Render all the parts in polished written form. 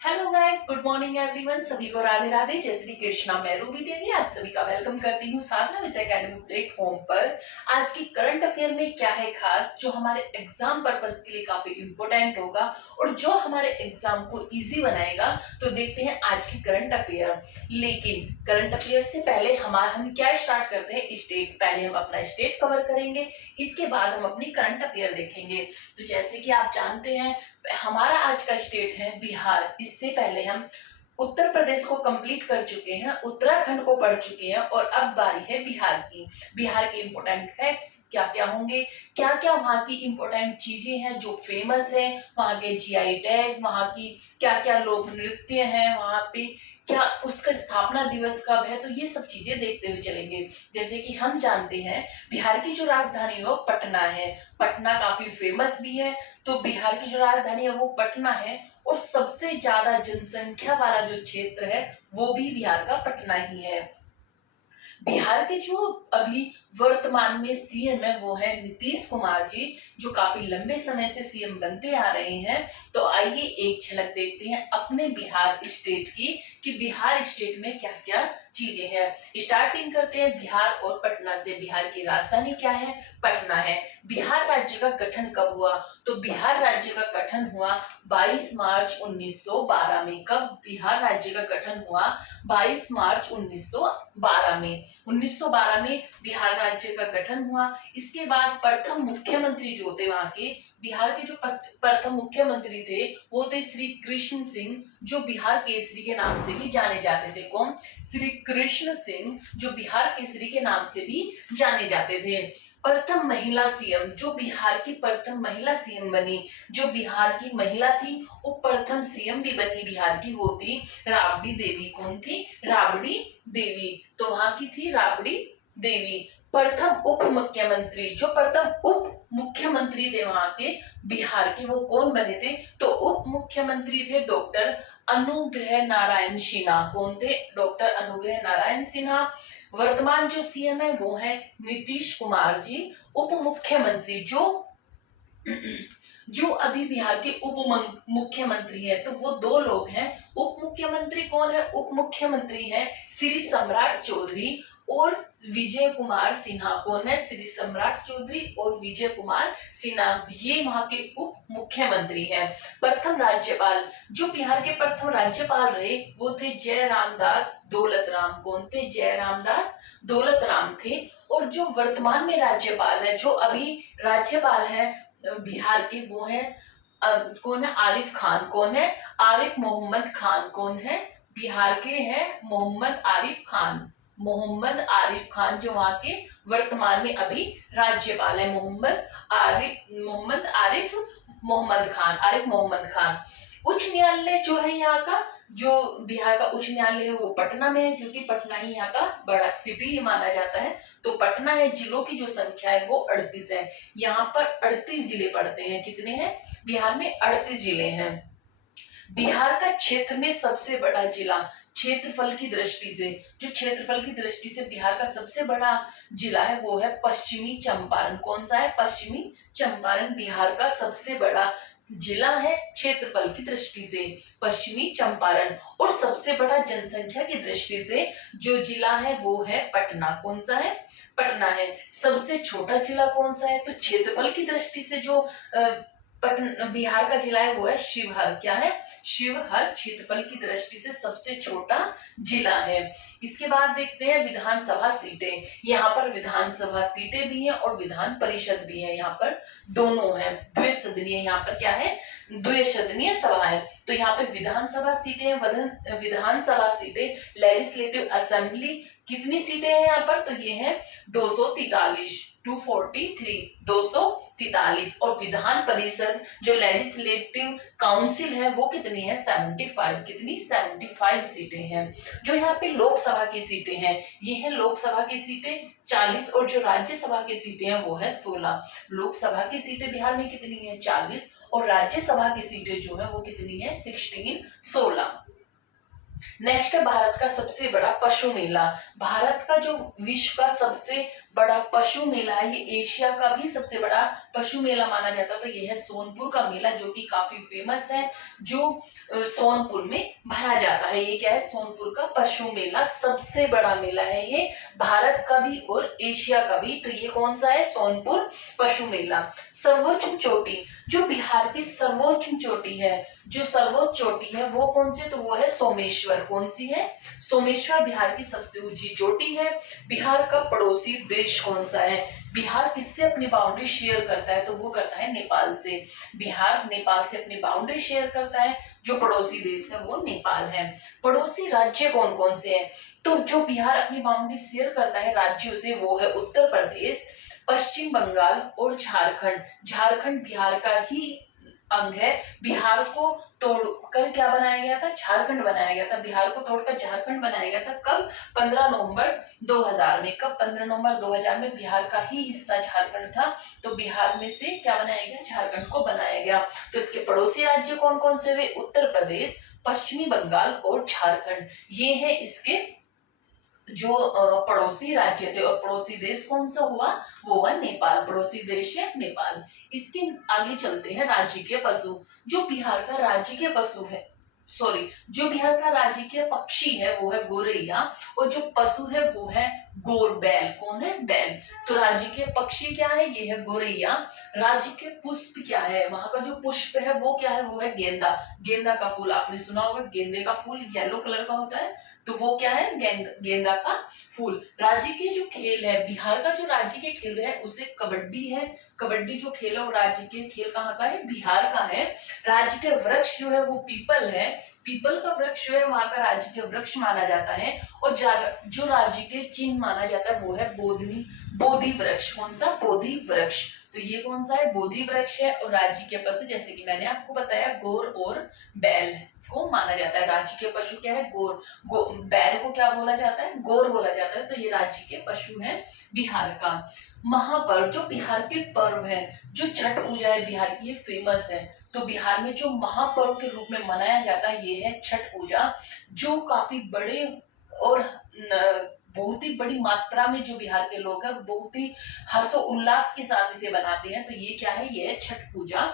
Hello guys, good morning everyone. सभी को राधे राधे, जय श्री कृष्णा। मैं रूबी देवी आप सभी का वेलकम करती हूँ साधना विजय एकेडमी प्लेटफॉर्म पर। आज की करंट अफेयर में क्या है खास जो हमारे एग्जाम पर्पस के लिए काफी इंपॉर्टेंट होगा और जो हमारे एग्जाम को इजी बनाएगा। तो देखते हैं आज की करंट अफेयर। लेकिन करंट अफेयर से पहले हम क्या स्टार्ट करते हैं, स्टेट। पहले हम अपना स्टेट कवर करेंगे, इसके बाद हम अपनी करंट अफेयर देखेंगे। तो जैसे कि आप जानते हैं, हमारा आज का स्टेट है बिहार। इससे पहले हम उत्तर प्रदेश को कंप्लीट कर चुके हैं, उत्तराखंड को पढ़ चुके हैं और अब बारी है बिहार की। बिहार के इंपॉर्टेंट फैक्ट्स क्या क्या होंगे, क्या क्या वहाँ की इंपॉर्टेंट चीजें हैं जो फेमस है, वहाँ के जीआई टैग, वहाँ की क्या क्या लोक नृत्य हैं, वहाँ पे क्या उसका स्थापना दिवस कब है, तो ये सब चीजें देखते हुए चलेंगे। जैसे कि हम जानते हैं बिहार की जो राजधानी है वो पटना है। पटना काफी फेमस भी है। तो बिहार की जो राजधानी है वो पटना है और सबसे ज्यादा जनसंख्या वाला जो क्षेत्र है वो भी बिहार का पटना ही है। बिहार के जो अभी वर्तमान में सीएम है वो है नीतीश कुमार जी, जो काफी लंबे समय से सीएम बनते आ रहे हैं। तो आइए एक झलक देखते हैं अपने बिहार स्टेट की कि बिहार स्टेट में क्या क्या चीजें हैं। स्टार्टिंग करते हैं बिहार और पटना से। बिहार की राजधानी क्या है? पटना है। बिहार राज्य का गठन कब हुआ? तो बिहार राज्य का गठन हुआ 22 मार्च 1912 में। कब बिहार राज्य का गठन हुआ? 22 मार्च 1912 में। 1912 में बिहार राज्य का गठन हुआ। इसके बाद प्रथम मुख्यमंत्री जो थे वहां के, बिहार के जो प्रथम मुख्यमंत्री थे वो थे श्री कृष्ण सिंह, जो बिहार केसरी के नाम से भी जाने जाते थे। कौन? श्री कृष्ण सिंह, जो बिहार केसरी के नाम से भी जाने जाते थे। प्रथम महिला सीएम, जो बिहार की प्रथम महिला सीएम बनी, जो बिहार की महिला थी वो प्रथम सीएम भी बनी बिहार की, वो थी राबड़ी देवी। कौन थी? राबड़ी देवी। तो वहां की थी राबड़ी देवी। प्रथम उप मुख्यमंत्री, जो प्रथम उप मुख्यमंत्री थे वहां के बिहार के, वो कौन बने थे? तो उप मुख्यमंत्री थे डॉक्टर अनुग्रह नारायण सिन्हा। कौन थे? डॉक्टर अनुग्रह नारायण सिन्हा। वर्तमान जो सीएम है वो है नीतीश कुमार जी। उप मुख्यमंत्री जो अभी बिहार के उप मुख्यमंत्री है, तो वो दो लोग हैं। उप मुख्यमंत्री कौन है? उप मुख्यमंत्री है श्री सम्राट चौधरी और विजय कुमार सिन्हा। कौन है? श्री सम्राट चौधरी और विजय कुमार सिन्हा, ये वहां के उप मुख्यमंत्री हैं। प्रथम राज्यपाल, जो बिहार के प्रथम राज्यपाल रहे वो थे जय रामदास दौलत राम। कौन थे? जय रामदास दौलत राम थे। और जो वर्तमान में राज्यपाल है, जो अभी राज्यपाल है बिहार के, वो है कौन है? आरिफ खान। कौन है? आरिफ मोहम्मद खान। कौन है? बिहार के हैं मोहम्मद आरिफ खान। मोहम्मद आरिफ खान जो वहां के वर्तमान में अभी राज्यपाल है। मोहम्मद आरिफ मोहम्मद खान। आरिफ मोहम्मद खान। उच्च न्यायालय जो है यहाँ का, जो बिहार का उच्च न्यायालय है वो पटना में है, क्योंकि पटना ही यहाँ का बड़ा सिटी माना जाता है। तो पटना है। जिलों की जो संख्या है वो 38 है। यहाँ पर 38 जिले पड़ते हैं। कितने हैं? बिहार में 38 जिले हैं। बिहार का क्षेत्र में सबसे बड़ा जिला, क्षेत्रफल की दृष्टि से, जो क्षेत्रफल की दृष्टि से बिहार का सबसे बड़ा जिला है वो है पश्चिमी चंपारण। कौन सा है? पश्चिमी चंपारण बिहार का सबसे बड़ा जिला है क्षेत्रफल की दृष्टि से, पश्चिमी चंपारण। और सबसे बड़ा जनसंख्या की दृष्टि से जो जिला है वो है पटना। कौन सा है? पटना है। सबसे छोटा जिला कौन सा है? तो क्षेत्रफल की दृष्टि से जो बिहार का जिला है वो है शिवहर। क्या है? शिवहर क्षेत्रफल की दृष्टि से सबसे छोटा जिला है। इसके बाद देखते हैं विधानसभा सीटें। यहाँ पर विधानसभा सीटें भी हैं और विधान परिषद भी है। यहाँ पर दोनों है। द्विसदनीय, यहाँ पर क्या है? द्विसदनीय सभा है। तो यहाँ पे विधानसभा सीटें, विधानसभा सीटें, लेजिस्लेटिव असेंबली, कितनी सीटें हैं यहाँ पर? तो ये है 243, 243, 243। और विधान परिषद जो लेजिस्लेटिव काउंसिल है वो कितनी है? 75। कितनी? 75 सीटें हैं। जो यहाँ पे लोकसभा की सीटें हैं, ये है लोकसभा की सीटें 40, और जो राज्यसभा की सीटें हैं वो है 16। लोकसभा की सीटें बिहार में कितनी है? 40, और राज्यसभा की सीटें जो है वो कितनी है? 16। नेक्स्ट है भारत का सबसे बड़ा पशु मेला। भारत का जो विश्व का सबसे बड़ा पशु मेला है, ये एशिया का भी सबसे बड़ा पशु मेला माना जाता है। तो ये है सोनपुर का मेला, जो कि काफी फेमस है, जो सोनपुर में भरा जाता है। ये क्या है? सोनपुर का पशु मेला सबसे बड़ा मेला है ये, भारत का भी और एशिया का भी। तो ये कौन सा है? सोनपुर पशु मेला। सर्वोच्च चोटी, जो बिहार की सर्वोच्च चोटी है, जो सर्वोच्च चोटी है वो कौन सी? तो वो है सोमेश्वर। कौन सी है? सोमेश्वर बिहार की सबसे ऊंची चोटी है। बिहार का पड़ोसी देश कौन सा है? बिहार किससे अपनी बाउंड्री शेयर करता है? तो वो करता है नेपाल से। बिहार नेपाल से अपनी बाउंड्री शेयर करता है। जो पड़ोसी देश है वो नेपाल है। पड़ोसी राज्य कौन कौन से हैं? तो जो बिहार अपनी बाउंड्री शेयर करता है राज्यों से, वो है उत्तर प्रदेश, पश्चिम बंगाल और झारखंड। झारखंड बिहार का ही अंग है। बिहार को तोड़कर क्या बनाया गया था? झारखंड बनाया गया था। बिहार को तोड़कर झारखंड बनाया गया था। कब? 15 नवंबर 2000 में। कब? 15 नवंबर 2000 में बिहार का ही हिस्सा झारखंड था, तो बिहार में से क्या बनाया गया? झारखंड को बनाया गया। तो इसके पड़ोसी राज्य कौन कौन से हुए? उत्तर प्रदेश, पश्चिमी बंगाल और झारखंड। ये है इसके जो पड़ोसी राज्य थे। और पड़ोसी देश कौन सा हुआ? वो हुआ नेपाल। पड़ोसी देश है नेपाल। इसके आगे चलते हैं राजकीय पशु। जो बिहार का राजकीय पशु है, सॉरी, जो बिहार का राजकीय पक्षी है वो है गोरैया, और जो पशु है वो है गोर बैल। कौन है? बैल। तो राजकीय पक्षी क्या है? ये है गोरैया। राजकीय पुष्प क्या है? वहां का जो पुष्प है वो क्या है? वो है गेंदा। गेंदा का फूल आपने सुना होगा, गेंदे का फूल येलो कलर का होता है, तो वो क्या है? गेंदा का फूल। राज्य के जो खेल है, बिहार का जो राज्य के खेल है उसे कबड्डी है। कबड्डी जो खेल है वो राज्य के खेल कहाँ का है? बिहार का है। राज्य के वृक्ष जो है वो पीपल है। पीपल का वृक्ष जो है वहां का राज्य के वृक्ष माना जाता है। और जो राज्य के चिन्ह माना जाता है वो है बोधि वृक्ष। कौन सा? बोधि वृक्ष। तो ये कौन सा है? बोधि वृक्ष है। और राज्य के पशु, जैसे कि मैंने आपको बताया, गोर और बैल को माना जाता है। राज्य के पशु क्या है? गोर। बैल को क्या बोला जाता है? गोर बोला जाता है। तो ये राज्य के पशु हैं बिहार का। महापर्व, जो बिहार के पर्व है, जो छठ पूजा है बिहार की, ये फेमस है। तो बिहार में जो महापर्व के रूप में मनाया जाता है ये है छठ पूजा, जो काफी बड़े और बहुत ही बड़ी मात्रा में जो बिहार के लोग हैं बहुत ही हर्षो उल्लास के साथ इसे बनाते हैं। तो ये क्या है? ये है छठ पूजा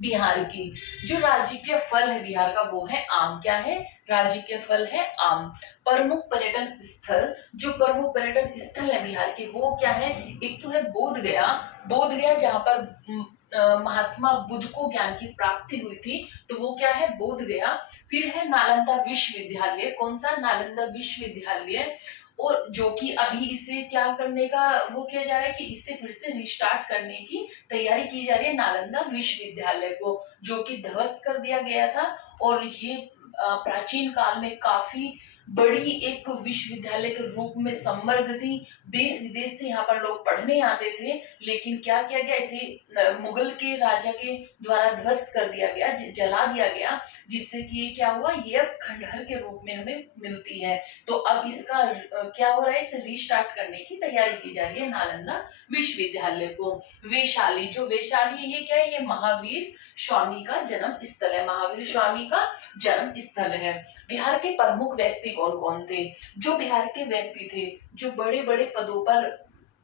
बिहार की। जो राज्य के फल है बिहार का वो है आम। क्या है? राज्य के फल है आम। प्रमुख पर्यटन स्थल, जो प्रमुख पर्यटन स्थल है बिहार के वो क्या है? एक तो है बोध गया। बोध गया जहाँ पर महात्मा बुद्ध को ज्ञान की प्राप्ति हुई थी, तो वो क्या है? बोध गया। फिर है नालंदा विश्वविद्यालय। कौन सा? नालंदा विश्वविद्यालय। और जो कि अभी इसे क्या करने का वो किया जा रहा है कि इसे फिर से रिस्टार्ट करने की तैयारी की जा रही है, नालंदा विश्वविद्यालय को, जो कि ध्वस्त कर दिया गया था। और ये प्राचीन काल में काफी बड़ी एक विश्वविद्यालय के रूप में समृद्ध थी। देश विदेश से यहाँ पर लोग पढ़ने आते थे, लेकिन क्या किया गया? इसे मुगल के राजा के द्वारा ध्वस्त कर दिया गया, जला दिया गया, जिससे कि ये क्या हुआ? ये अब खंडहर के रूप में हमें मिलती है। तो अब इसका क्या हो रहा है? इसे रीस्टार्ट करने की तैयारी की जा रही है नालंदा विश्वविद्यालय को। वैशाली, जो वैशाली है ये क्या है? ये महावीर स्वामी का जन्म स्थल है। महावीर स्वामी का जन्म स्थल है। बिहार के प्रमुख व्यक्ति कौन कौन थे? जो बिहार के व्यक्ति थे जो बड़े बड़े पदों पर,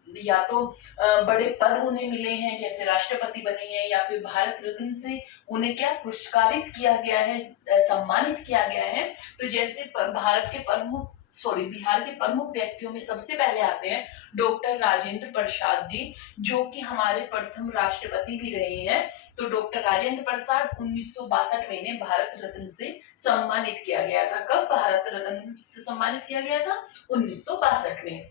या तो बड़े पद उन्हें मिले हैं, जैसे राष्ट्रपति बने हैं, या फिर भारत रत्न से उन्हें क्या पुरस्कारित किया गया है, सम्मानित किया गया है। तो जैसे भारत के प्रमुख बिहार के प्रमुख व्यक्तियों में सबसे पहले आते हैं डॉक्टर राजेंद्र प्रसाद जी, जो कि हमारे प्रथम राष्ट्रपति भी रहे हैं। तो डॉक्टर राजेंद्र प्रसाद 1962 में इन्हें भारत रत्न से सम्मानित किया गया था। कब भारत रत्न से सम्मानित किया गया था? 1962 में।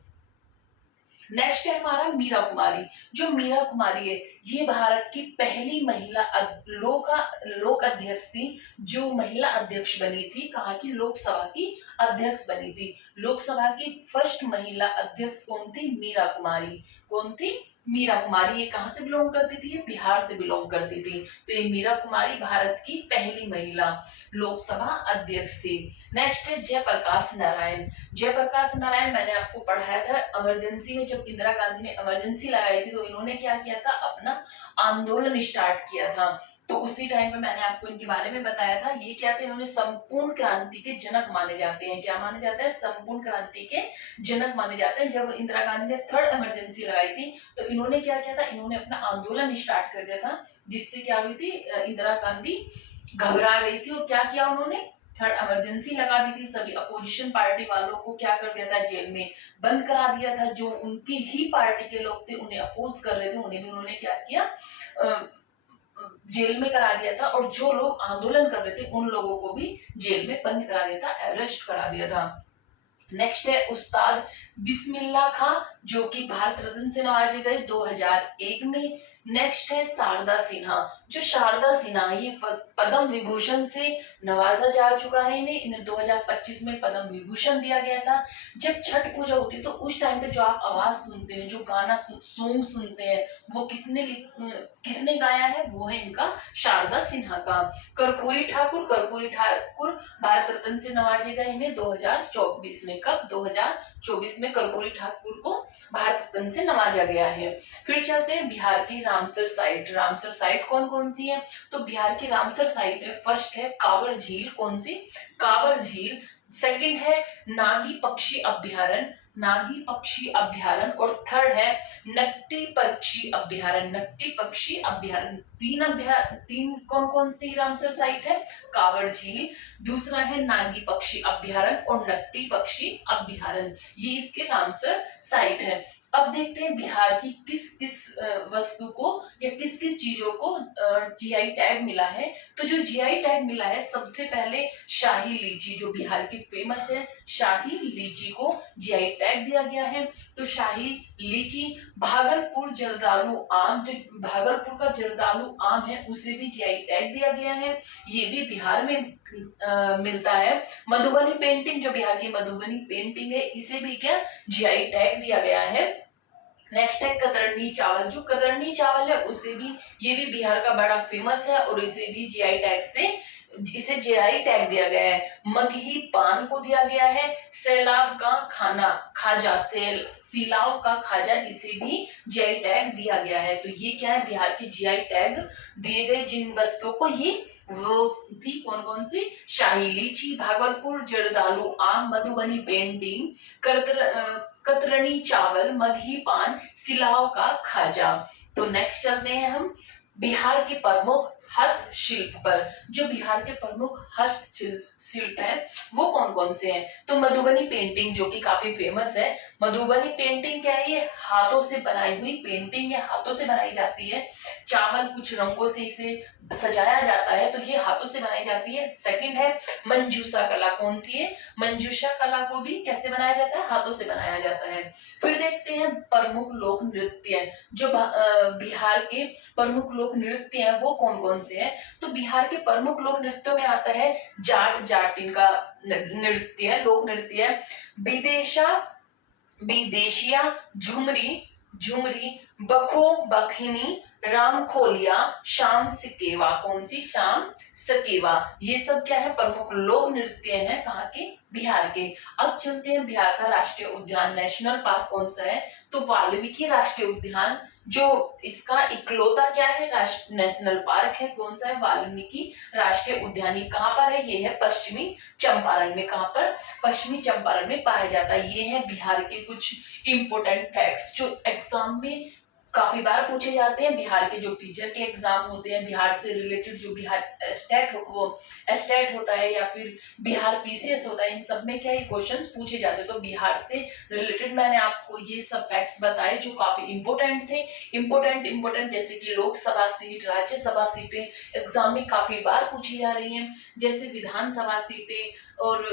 नेक्स्ट है हमारा मीरा कुमारी। जो मीरा कुमारी है ये भारत की पहली महिला लोक अध्यक्ष थी, जो महिला अध्यक्ष बनी थी। कहाँ की? लोकसभा की अध्यक्ष बनी थी। लोकसभा की फर्स्ट महिला अध्यक्ष कौन थी? मीरा कुमारी। कौन थी? मीरा कुमारी। ये कहाँ से बिलोंग करती थी? ये बिहार से बिलोंग करती थी। तो ये मीरा कुमारी भारत की पहली महिला लोकसभा अध्यक्ष थी। नेक्स्ट है जयप्रकाश नारायण। जयप्रकाश नारायण मैंने आपको पढ़ाया था इमरजेंसी में, जब इंदिरा गांधी ने इमरजेंसी लगाई थी तो इन्होंने क्या किया था? अपना आंदोलन स्टार्ट किया था। तो उसी टाइम पे मैंने आपको इनके बारे में बताया था। ये क्या थे, इन्होंने संपूर्ण क्रांति के जनक माने जाते हैं। क्या माने जाते हैं? संपूर्ण क्रांति के जनक माने जाते हैं। जब इंदिरा गांधी ने थर्ड इमरजेंसी लगाई थी तो इन्होंने क्या किया था, इन्होंने अपना आंदोलन स्टार्ट कर दिया था, जिससे क्या हुई थी, इंदिरा गांधी घबरा गई थी। और क्या किया उन्होंने, थर्ड इमरजेंसी लगा दी थी। सभी अपोजिशन पार्टी वालों को क्या कर दिया था, जेल में बंद करा दिया था। जो उनकी ही पार्टी के लोग थे, उन्हें अपोज कर रहे थे, उन्हें भी उन्होंने क्या किया, जेल में करा दिया था। और जो लोग आंदोलन कर रहे थे उन लोगों को भी जेल में बंद करा दिया था, अरेस्ट करा दिया था। नेक्स्ट है उस्ताद बिस्मिल्लाह खां, जो कि भारत रत्न से नवाजे गए 2001 में। नेक्स्ट है शारदा सिन्हा, जो शारदा सिन्हा ये पद्म विभूषण से नवाजा जा चुका है। इन्हें 2025 में पद्म विभूषण दिया गया था। जब छठ पूजा होती है तो उस टाइम पे जो आप आवाज सुनते हैं, जो गाना सॉन्ग सुनते हैं, वो किसने गाया है, वो है इनका शारदा सिन्हा का। कर्पूरी ठाकुर भारत रत्न से नवाजे गए इन्हें 2024 में। कब? 2024 में कर्पूरी ठाकुर को भारत रत्न से नवाजा गया है। फिर चलते हैं बिहार की रामसर साइट। रामसर साइट कौन कौन सी है? तो बिहार की रामसर साइट है, फर्स्ट है कांवर झील। कौन सी? कांवर झील। सेकंड है नागी पक्षी अभ्यारण्य, नागी पक्षी अभ्यारण्य। और थर्ड है नकटी पक्षी अभ्यारण्य, नकटी पक्षी अभ्यारण्य। तीन कौन कौन सी रामसर साइट है? कांवर झील, दूसरा है नागी पक्षी अभ्यारण्य और नकटी पक्षी अभ्यारण्य। ये इसके रामसर साइट है। अब देखते हैं बिहार की किस किस वस्तु को या किस किस चीजों को जीआई टैग मिला है। तो जो जीआई टैग मिला है, सबसे पहले शाही लीची, जो बिहार की फेमस है, शाही लीची को जीआई टैग दिया गया है। तो शाही लीची, भागलपुर जर्दालू आम, जो भागलपुर का जर्दालू आम है, उसे भी जीआई टैग दिया गया है, ये भी बिहार में मिलता है। मधुबनी पेंटिंग, जो बिहार की मधुबनी पेंटिंग है, इसे भी क्या जीआई टैग दिया गया है। नेक्स्ट है कतरनी चावल, जो कतरनी चावल है उसे भी, ये भी बिहार का बड़ा फेमस है और इसे भी जीआई टैग से, इसे जीआई टैग दिया गया है। मगही पान को दिया गया है। सैलाब का खाना, खाजा, सीलाव का खाजा, इसे भी जीआई टैग दिया गया है। तो ये क्या है, बिहार के जीआई टैग दिए गए जिन वस्तुओं को, ये वो थी कौन कौन सी? शाही लीची, भागलपुर जर्दालू आम, मधुबनी पेंटिंग, कतरनी चावल, मगही पान, सिलाव का खाजा। तो नेक्स्ट चलते हैं हम बिहार के प्रमुख हस्तशिल्प पर। जो बिहार के प्रमुख हस्तशिल्प हैं वो कौन कौन से हैं? तो मधुबनी पेंटिंग, जो कि काफी फेमस है। मधुबनी पेंटिंग क्या है? ये हाथों से बनाई हुई पेंटिंग है, हाथों से बनाई जाती है। चावल कुछ रंगों से इसे सजाया जाता है, तो ये हाथों से बनाई जाती है। सेकंड है मंजूषा कला। कौन सी है? मंजूषा कला को भी कैसे बनाया जाता है? हाथों से बनाया जाता है। फिर देखते हैं प्रमुख लोक नृत्य, जो बिहार के प्रमुख लोक नृत्य हैं वो कौन कौन से हैं? तो बिहार के प्रमुख लोक नृत्यों में आता है जाट जाटिन का नृत्य, लोक नृत्य, विदेशा विदेशिया, झुमरी झुमरी, बखो बखिनी, राम खोलिया, शाम सकेवा। कौन सी? शाम सकेवा। ये सब क्या है? प्रमुख लोक नृत्य हैं, कहाँ के? बिहार के। अब चलते हैं बिहार का राष्ट्रीय उद्यान, नेशनल पार्क कौन सा है? तो वाल्मीकि राष्ट्रीय उद्यान, जो इसका इकलौता क्या है, नेशनल पार्क है। कौन सा है? वाल्मीकि राष्ट्रीय उद्यान। ये कहाँ पर है? ये है पश्चिमी चंपारण में। कहाँ पर? पश्चिमी चंपारण में पाया जाता है। ये है बिहार के कुछ इंपोर्टेंट फैक्ट्स जो एग्जाम में काफी बार पूछे जाते हैं। बिहार के जो टीचर के एग्जाम होते हैं, बिहार से रिलेटेड जो बिहार स्टेट होता है या फिर बिहार पीसीएस होता है, इन सब में क्या ये क्वेश्चंस पूछे जाते हैं। तो बिहार से रिलेटेड मैंने आपको ये सब फैक्ट्स बताए जो काफी इंपोर्टेंट थे। इंपोर्टेंट जैसे कि लोकसभा सीट, राज्यसभा सीटें एग्जाम में काफी बार पूछी जा रही हैं, जैसे विधानसभा सीटें और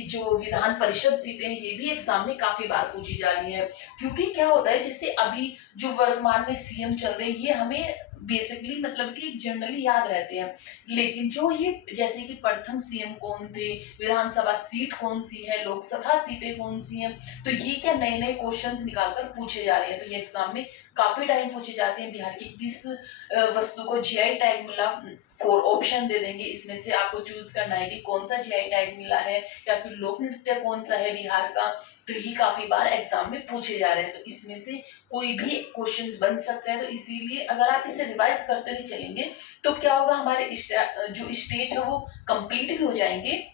जो विधान परिषद सीटें, ये भी एग्जाम में काफी बार पूछी जा रही है। क्योंकि क्या होता है, जैसे अभी जो वर्तमान में सीएम चल रहे हैं, ये हमें बेसिकली मतलब कि जनरली याद रहते हैं, लेकिन जो ये जैसे कि प्रथम सीएम कौन थे, विधानसभा सीट कौन सी है, लोकसभा सीटें कौन सी हैं, तो ये क्या नए नए क्वेश्चंस निकालकर पूछे जा रहे हैं। तो ये एग्जाम में काफी टाइम पूछे जाते हैं। बिहार की किस वस्तु को जीआई टैग मिला, 4 ऑप्शन दे देंगे, इसमें से आपको चूज करना है कि कौन सा जीआई टैग मिला है या फिर लोक नृत्य कौन सा है बिहार का। तो ये काफी बार एग्जाम में पूछे जा रहे हैं, तो इसमें से कोई भी क्वेश्चंस बन सकते हैं। तो इसीलिए अगर आप इसे रिवाइज करते हुए चलेंगे तो क्या होगा, हमारे जो स्टेट है वो कंप्लीट भी हो जाएंगे।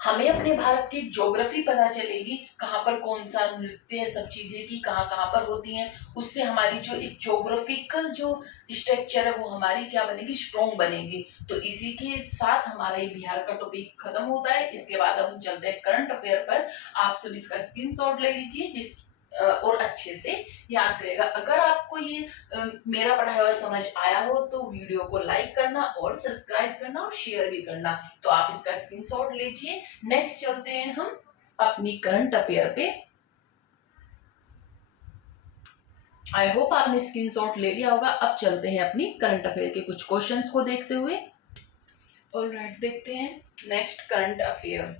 हमें अपने भारत की ज्योग्राफी पता चलेगी, कहाँ पर कौन सा नृत्य, सब चीजें की कहाँ कहाँ पर होती हैं। उससे हमारी जो एक ज्योग्राफिकल जो स्ट्रक्चर है वो हमारी क्या बनेगी, स्ट्रॉन्ग बनेगी। तो इसी के साथ हमारा ये बिहार का टॉपिक खत्म होता है। इसके बाद हम चलते हैं करंट अफेयर पर। आप सब इसका स्क्रीनशॉट ले लीजिए और अच्छे से याद करेगा। अगर आपको ये मेरा पढ़ाया हुआ समझ आया हो तो वीडियो को लाइक करना और सब्सक्राइब करना और शेयर भी करना। तो आप इसका स्क्रीनशॉट लीजिए। नेक्स्ट चलते हैं हम अपनी करंट अफेयर पे। आई होप आपने स्क्रीनशॉट ले लिया होगा। अब चलते हैं अपनी करंट अफेयर के कुछ क्वेश्चंस को देखते हुए। ऑलराइट, देखते हैं next current affair.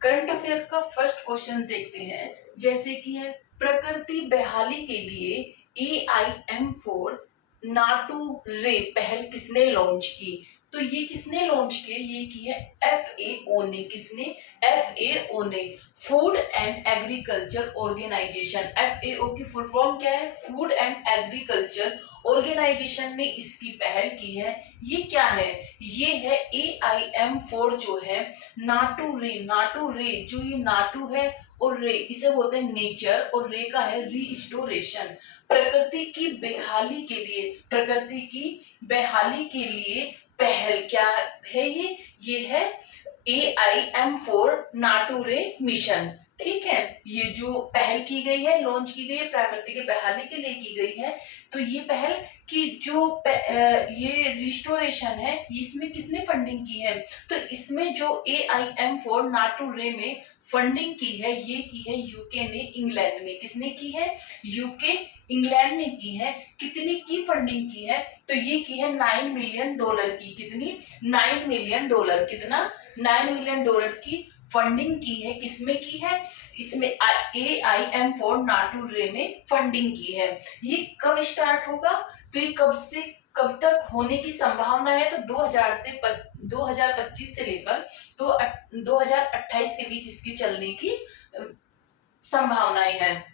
Current affair का फर्स्ट क्वेश्चन देखते हैं, जैसे कि है प्रकृति बहाली के लिए AIM4 नाटू रे पहल किसने लॉन्च की। तो ये किसने लॉन्च की, ये की है FAO ने। किसने, FAO ने, food and agriculture organisation. FAO की फुल फॉर्म क्या है, फूड एंड एग्रीकल्चर ऑर्गेनाइजेशन ने इसकी पहल की है। ये क्या है, ये है AIM4 जो है नाटू रे। नाटू रे, जो ये नाटू है और रे इसे बोलते हैं नेचर, और रे का है रिस्टोरेशन। प्रकृति की बहाली के लिए, प्रकृति की बहाली के लिए पहल क्या है, ये है AIM4 नाटू रे मिशन। ठीक है, ये जो पहल की गई है, लॉन्च की गई है, प्रकृति के बहाली के लिए की गई है। तो ये पहल की जो ये रिस्टोरेशन है, इसमें किसने फंडिंग की है, तो इसमें जो AIM4 नाटू रे में फंडिंग की है, ये की है यूके ने, इंग्लैंड ने। किसने की है, यूके इंग्लैंड ने की है। कितनी की फंडिंग की है, तो ये की है $9 मिलियन की। कितनी, $9 मिलियन। कितना, $9 मिलियन की फंडिंग की है। किसमें की है, इसमें AIM4 नाटू रे में फंडिंग की है। ये कब स्टार्ट होगा, तो ये कब से कब तक होने की संभावना है, तो 2025 से लेकर तो 2028 के बीच इसकी चलने की संभावनाएं हैं।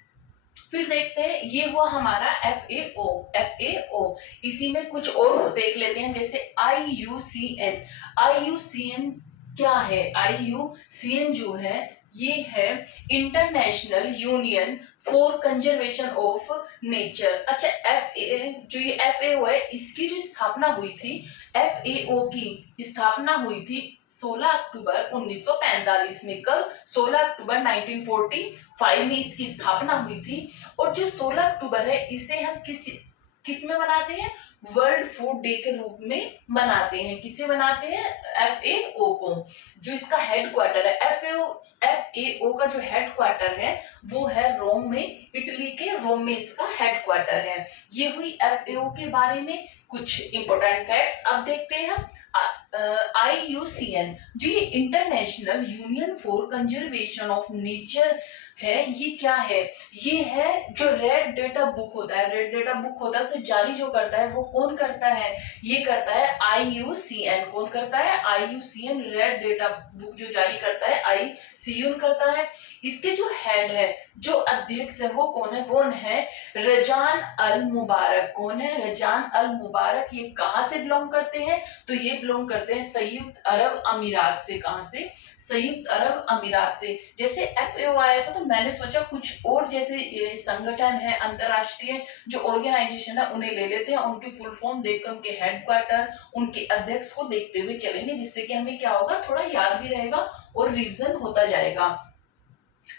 फिर देखते हैं, ये हुआ हमारा FAO। इसी में कुछ और देख लेते हैं, जैसे IUCN क्या है, IUCN जो है ये है international union for conservation of nature. अच्छा, जो ये FAO है, इसकी जो स्थापना हुई थी, FAO की स्थापना हुई थी 16 अक्टूबर 1945 में। कल 16 अक्टूबर 1945 में इसकी स्थापना हुई थी। और जो 16 अक्टूबर है, इसे हम किस में मनाते हैं, वर्ल्ड फूड डे के रूप में मनाते हैं। किसे मनाते हैं, FAO को। जो इसका हेडक्वार्टर है, FAO का जो हेडक्वार्टर है वो है रोम में, इटली के रोम में इसका हेडक्वार्टर है। ये हुई FAO के बारे में कुछ इंपोर्टेंट फैक्ट्स। अब देखते हैं हम IUCN, जो ये international union for conservation of nature है। ये क्या है, ये है जो रेड डेटा बुक होता है, रेड डेटा बुक होता है, उसे जारी जो करता है वो कौन करता है, ये करता है IUCN। कौन करता है, IUCN। रेड डेटा बुक जो जारी करता है IUCN करता है। इसके जो हेड है, जो अध्यक्ष है, वो कौन है, वो है रजान अल मुबारक। कौन है, रजान अल मुबारक। ये कहाँ से बिलोंग करते हैं, तो ये बिलोंग करते हैं संयुक्त अरब अमीरात से। कहाँ से, संयुक्त अरब अमीरात से। जैसे FAO आया था तो मैंने सोचा कुछ और जैसे संगठन है, अंतरराष्ट्रीय जो ऑर्गेनाइजेशन है, उन्हें ले लेते हैं, उनकी फुल फॉर्म देखकर, उनके हेडक्वार्टर, उनके अध्यक्ष को देखते हुए चलेंगे, जिससे कि हमें क्या होगा, थोड़ा याद भी रहेगा और रिवीजन होता जाएगा।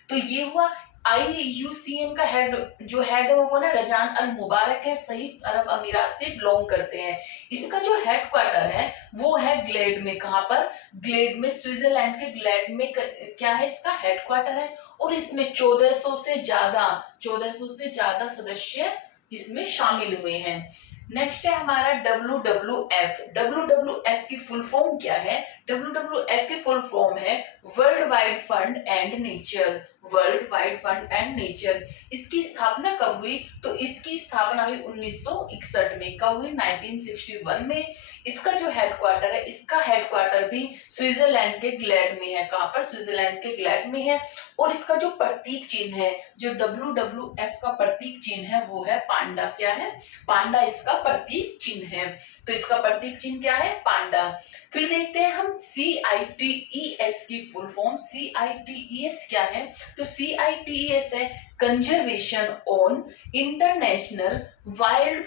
तो ये हुआ IUCN का हेड, जो हेड है वो कौन है, रजान अल मुबारक है, संयुक्त अरब अमीरात से बिलोंग करते हैं। इसका जो हेडक्वार्टर है वो है ग्लेड में। कहां पर, ग्लेड में, स्विट्जरलैंड के ग्लेड में क्या है इसका हेडक्वार्टर है। और इसमें 1400 से ज्यादा सदस्य इसमें शामिल हुए हैं। नेक्स्ट है हमारा WWF। WWF की फुल फॉर्म क्या है, WWF की फुल फॉर्म है world wide fund and nature. World wide fund and nature. इसकी स्थापना कब हुई? तो इसकी स्थापना हुई 1961 में। कब हुई? 1961 में। इसका जो हेडक्वार्टर है, इसका हेडक्वार्टर भी स्विट्जरलैंड के ग्लैड में है। कहां पर? स्विट्जरलैंड के ग्लैड में है। और इसका जो प्रतीक चिन्ह है, जो WWF का प्रतीक चिन्ह है, वो है पांडा। क्या है? पांडा इसका प्रतीक चिन्ह है। तो इसका प्रतीक चिन्ह क्या है? पांडा। फिर देखते हैं हम CITES की फुल फॉर्म। CITES क्या है? तो CITES है कंजर्वेशन ऑन इंटरनेशनल वाइल्ड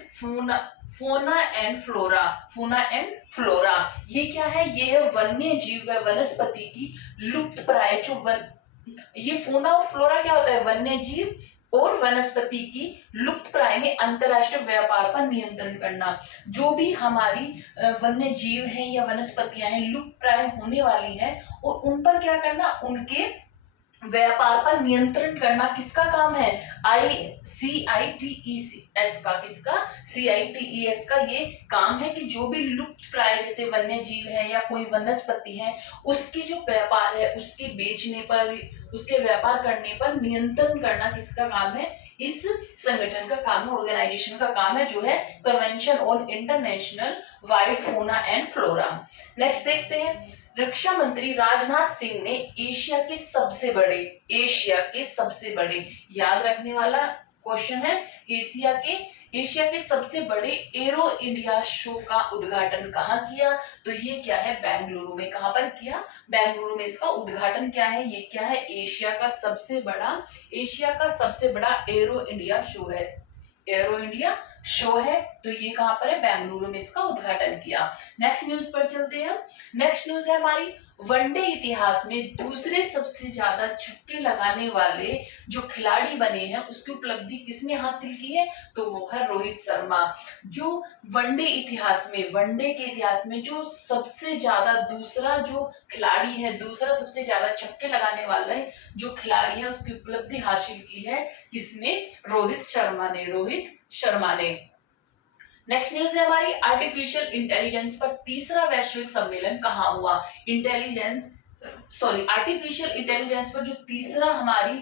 फोना एंड फ्लोरा। फोना एंड फ्लोरा ये क्या है? ये है वन्य जीव व वनस्पति की लुप्त प्राय जो ये फोना और फ्लोरा क्या होता है? वन्य जीव और वनस्पति की लुप्त प्राय में अंतरराष्ट्रीय व्यापार पर नियंत्रण करना। जो भी हमारी वन्य जीव हैं या वनस्पतियां हैं लुप्त प्राय होने वाली हैं, और उन पर क्या करना? उनके व्यापार पर नियंत्रण करना किसका काम है? CITES का। किसका? CITES का ये काम है कि जो भी लुप्त प्राय जैसे वन्य जीव है या कोई वनस्पति है, उसकी जो व्यापार है, उसके बेचने पर, उसके व्यापार करने पर नियंत्रण करना किसका काम है? इस संगठन का काम है, ऑर्गेनाइजेशन का काम है, जो है कन्वेंशन ऑन इंटरनेशनल वाइल्ड फोना एंड फ्लोरा। नेक्स्ट देखते हैं, रक्षा मंत्री राजनाथ सिंह ने एशिया के सबसे बड़े, याद रखने वाला क्वेश्चन है, एशिया के सबसे बड़े एरो इंडिया शो का उद्घाटन कहाँ किया? तो ये क्या है? बेंगलुरु में। कहां पर किया? बेंगलुरु में। इसका उद्घाटन क्या है? ये क्या है? एशिया का सबसे बड़ा एरो इंडिया शो है। एरो इंडिया शो है, तो ये कहां पर है? बेंगलुरु में इसका उद्घाटन किया। नेक्स्ट न्यूज पर चलते हैं। नेक्स्ट न्यूज है हमारी, वनडे इतिहास में दूसरे सबसे ज्यादा छक्के लगाने वाले जो खिलाड़ी बने हैं, उसकी उपलब्धि किसने हासिल की है? तो वो है रोहित शर्मा। जो वनडे के इतिहास में जो सबसे ज्यादा दूसरा जो खिलाड़ी है, दूसरा सबसे ज्यादा छक्के लगाने वाले जो खिलाड़ी है, उसकी उपलब्धि हासिल की है किसने? रोहित शर्मा ने। नेक्स्ट न्यूज है हमारी, आर्टिफिशियल इंटेलिजेंस पर तीसरा वैश्विक सम्मेलन कहाँ हुआ? आर्टिफिशियल इंटेलिजेंस पर जो तीसरा हमारी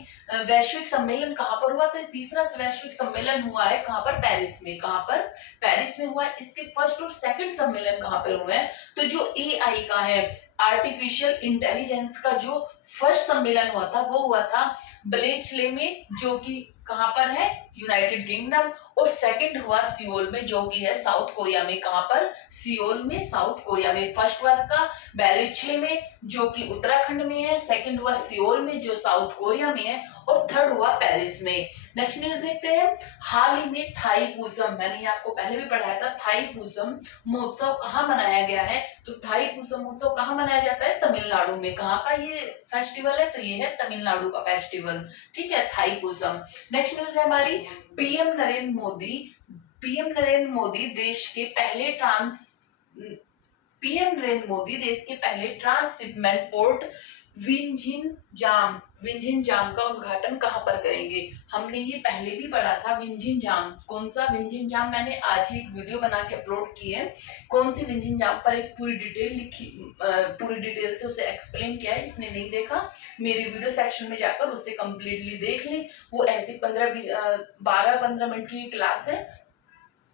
वैश्विक सम्मेलन कहाँ पर हुआ? तो तीसरा वैश्विक सम्मेलन हुआ है कहाँ पर? पेरिस में। कहाँ पर? पेरिस में हुआ है। इसके फर्स्ट और सेकंड सम्मेलन कहाँ पर हुए हैं? तो जो AI का है, आर्टिफिशियल इंटेलिजेंस का जो फर्स्ट सम्मेलन हुआ था, वो हुआ था ब्लेचले में, जो कि कहां पर है? United kingdom. और सेकंड हुआ सियोल में, जो कि है साउथ कोरिया में। कहां पर? सियोल में, साउथ कोरिया में। फर्स्ट हुआ इसका बैलेचले में, जो कि उत्तराखंड में है। सेकंड हुआ सियोल में, जो साउथ कोरिया में है। और थर्ड हुआ पेरिस में। नेक्स्ट न्यूज देखते हैं, हाल ही में थाईपुसम, मैंने ये आपको पहले भी पढ़ाया था, थाईपुसम महोत्सव कहाँ मनाया गया है? तो थाईपुसम महोत्सव कहाँ मनाया जाता है? तमिलनाडु में। कहाँ का ये फेस्टिवल है? तो ये है तमिलनाडु का फेस्टिवल। ठीक है, थाईपुसम। नेक्स्ट न्यूज है हमारी, पीएम नरेंद्र मोदी देश के पहले ट्रांसशिपमेंट पोर्ट विंझिनजाम का उद्घाटन कहां पर करेंगे? हमने ये पहले भी पढ़ा था, विंझिनजाम। कौन सा विंझिनजाम? मैंने आज ही एक वीडियो बना के अपलोड की है। कौन सी विंझिनजाम पर एक पूरी डिटेल से उसे एक्सप्लेन किया है। जिसने नहीं देखा, मेरी वीडियो सेक्शन में जाकर उसे कंप्लीटली देख ले। वो ऐसे 12-15 मिनट की क्लास है,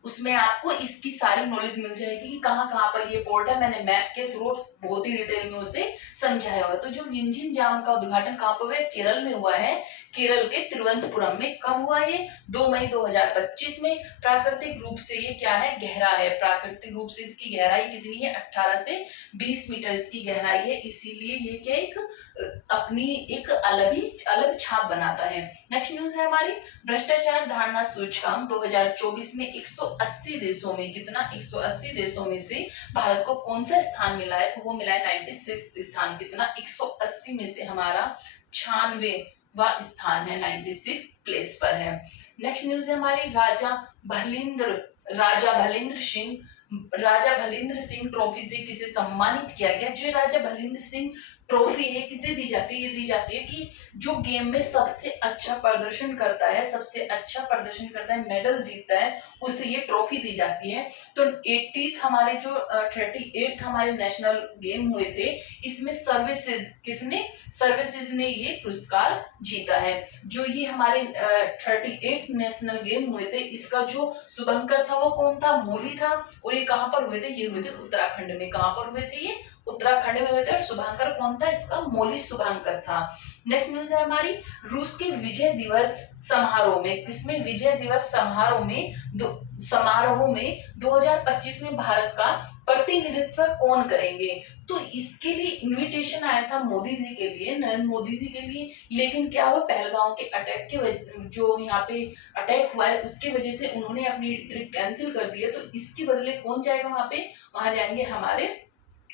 उसमें आपको इसकी सारी नॉलेज मिल जाएगी कि कहाँ कहाँ पर ये पोर्ट है। मैंने मैप के थ्रू बहुत ही डिटेल में उसे समझाया हुआ है। तो जो विंझिनजाम का उद्घाटन कहाँ पर हुआ है? केरल में हुआ है। केरल के तिरुवनंतपुरम में। कब हुआ ये? 2 मई 2025 में। प्राकृतिक रूप से ये क्या है? गहरा है। प्राकृतिक रूप से इसकी गहराई कितनी है? 18 से 20 मीटर इसकी गहराई है। इसीलिए ये क्या अपनी एक अलग छाप बनाता है। नेक्स्ट न्यूज है हमारी, भ्रष्टाचार धारणा सूचकांक 2024 में 180 देशों में, कितना? 180 देशों में से भारत को कौन सा स्थान मिला है? तो वो मिला है 96 स्थान। कितना? 180 में से हमारा 96वां स्थान है, 96 प्लेस पर है। नेक्स्ट न्यूज है हमारी, राजा भलिंद्र सिंह ट्रॉफी से किसे सम्मानित किया गया? जो राजा भलिंद्र सिंह ट्रॉफी है किसे दी जाती है? ये दी जाती है कि जो गेम में सबसे अच्छा प्रदर्शन करता है, सबसे अच्छा प्रदर्शन करता है, मेडल जीतता है, उसे ये ट्रॉफी दी जाती है। तो 80th हमारे जो 38th हमारे नेशनल गेम हुए थे, इसमें सर्विसेज किसने, सर्विसेज ने ये पुरस्कार जीता है। जो ये हमारे 38th नेशनल गेम हुए थे, इसका जो शुभंकर था वो कौन था? मोली था। और ये कहाँ पर हुए थे? ये हुए थे उत्तराखंड में। कहाँ पर हुए थे? ये उत्तराखंड में हुए थे। और शुभांकर कौन था? इसका मोली शुभांकर था। नेक्स्ट न्यूज है हमारी, रूस के विजय दिवस समारोह में, किसमें? विजय दिवस समारोह में, समारोह में 2025 में भारत का प्रतिनिधित्व कौन करेंगे? तो इसके लिए इनविटेशन आया था मोदी जी के लिए, नरेंद्र मोदी जी के लिए, लेकिन क्या हुआ, पहलगांव के अटैक के जो यहाँ पे अटैक हुआ है उसके वजह से उन्होंने अपनी ट्रिप कैंसिल कर दी है। तो इसके बदले कौन जाएगा वहां पे? वहां जाएंगे हमारे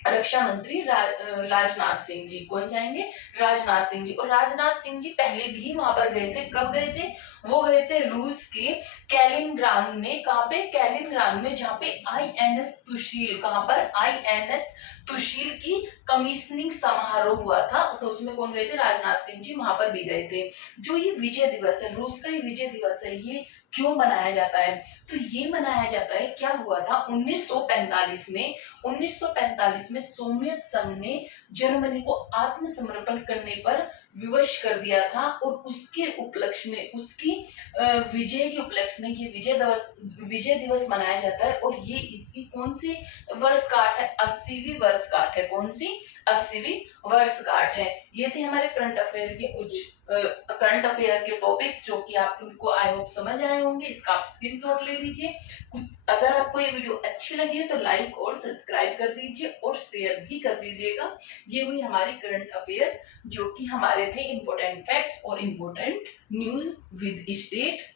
रक्षा मंत्री राजनाथ सिंह जी। कौन जाएंगे? राजनाथ सिंह जी। और राजनाथ सिंह जी पहले भी वहां पर गए थे। कब गए थे? वो गए थे रूस के कैलिनग्राद में। कहाँ पे? कैलिनग्राद में, जहाँ पे आईएनएस तुशील, कहाँ पर? आईएनएस तुशील की कमीशनिंग समारोह हुआ था। तो उसमें कौन गए थे? राजनाथ सिंह जी वहां पर भी गए थे। जो ये विजय दिवस है, रूस का ये विजय दिवस है, ये क्यों मनाया जाता है? तो ये मनाया जाता है, क्या हुआ था 1945 में, 1945 में सोवियत संघ ने जर्मनी को आत्मसमर्पण करने पर विवश कर दिया था। और उसके उपलक्ष्य में, उसकी विजय के उपलक्ष्य में ये विजय दिवस मनाया जाता है। और ये इसकी कौन सी वर्षगांठ है? 80वीं वर्षगांठ है। कौन सी? 80वीं वर्षगांठ है। ये थे हमारे करंट अफेयर के करंट अफेयर के टॉपिक्स, जो कि आपको आई होप समझ आए होंगे। इसका आप स्क्रीनशॉट ले लीजिए। अगर आपको ये वीडियो अच्छी लगी है तो लाइक और सब्सक्राइब कर दीजिए और शेयर भी कर दीजिएगा। ये हुई हमारी करंट अफेयर, जो कि हमारे थे इम्पोर्टेंट फैक्ट्स और इम्पोर्टेंट न्यूज विद स्टेट